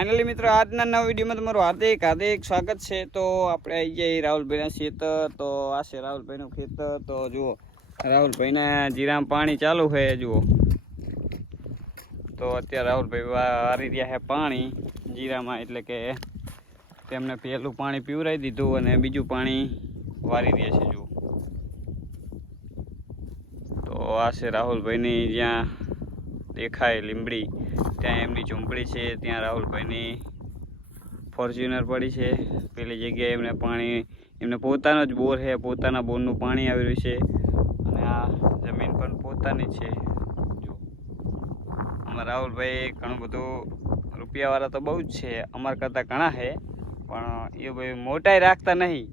Finally મિત્રો આજના નવા વિડીયોમાં તમારું હાર્દિક હાર્દિક સ્વાગત છે। તો આપણે આવી જઈએ રાહુલભાઈના ખેતર। તો આ છે રાહુલભાઈનું ખેતર। તો જુઓ રાહુલભાઈના જીરામાં પાણી ચાલુ છે જુઓ। તો અત્યારે રાહુલભાઈ વારી રહ્યા છે પાણી જીરામાં, એટલે કે તેમને પહેલું પાણી પીવરાવી દીધું અને બીજું પાણી વારી રહ્યા છે જુઓ। તો આ છે રાહુલભાઈની જ્યાં દેખાય લીંબડી, ત્યાં એમની ઝૂંપડી છે, ત્યાં રાહુલભાઈની ફોર્ચ્યુનર પડી છે। પેલી જગ્યાએ એમને પાણી, એમને પોતાનો જ બોર છે, પોતાના બોરનું પાણી આવી રહ્યું છે અને આ જમીન પણ પોતાની છે। જો અમારા રાહુલભાઈ ઘણું બધું રૂપિયાવાળા તો બહુ જ છે, અમારા કરતાં ઘણા છે, પણ એ ભાઈ મોટાઈ રાખતા નહીં।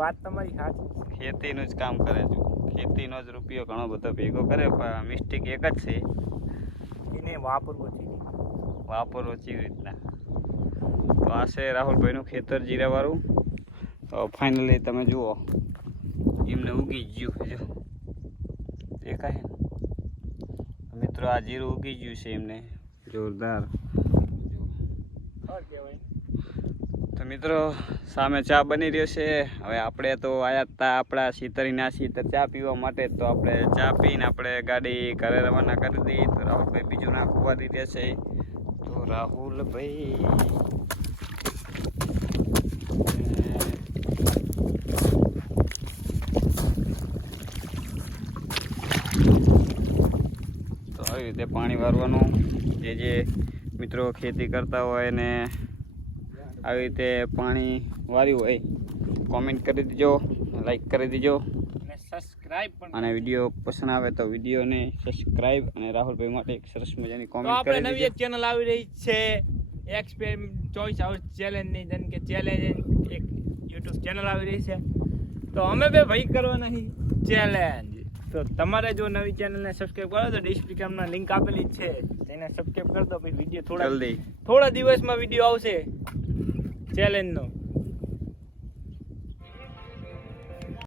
વાત તમારી સાચી, ખેતીનું જ કામ કરે છે, ખેતીનો જ રૂપિયો ઘણો બધો ભેગો કરે, પણ મિસ્ટેક એક જ છે, એને વાપરવો કેવી રીતના। તો આ છે રાહુલભાઈનું ખેતર જીરાવાળું। તો ફાઇનલી તમે જુઓ એમને ઉગી ગયું છે, જો દેખાય ને મિત્રો, આ જીરું ઉગી ગયું છે એમને જોરદાર। તો મિત્રો સામે ચા બની રહ્યો છે। હવે આપણે તો આયા હતા આપણા શીતળીના શીતળ ચા પીવા માટે, તો આપણે ચા પીને આપણે ગાડી ઘરે રવાના કરી દઈએ। તો રાહુલભાઈ બીજું નાખવા દઈ રહ્યા છે। તો રાહુલભાઈ તો આવી રીતે પાણી વારવાનું। જે મિત્રો ખેતી કરતા હોય ને આવી રીતે પાણી વાર્યું હોય, કોમેન્ટ કરી દેજો, લાઈક કરી દેજો અને સબસ્ક્રાઇબ પણ। અને વિડીયો પસંદ આવે તો વિડીયોને સબસ્ક્રાઇબ અને રાહુલભાઈ માટે એક સરસ મજાની તો કોમેન્ટ આપણે કરી નવી દેજો। એક ચેનલ આવી રહી છે, એક્સપેરિમેન્ટ ચોઈસ હાઉસ ચેલેન્જ ની, જેમ કે ચેલેન્જ એક યુટ્યુબ ચેનલ આવી રહી છે। તો અમે બે ભાઈ કરવાના છે ચેલેન્જ। તો તમારે જો નવી ચેનલને સબસ્ક્રાઇબ કરો તો ડિસ્ક્રિપ્શનમાં લિંક આપેલી જ છે, તેને સબસ્ક્રાઇબ કરી દો, પછી વિડીયો થોડા દિવસમાં વિડીયો આવશે ચેલેન્જનો।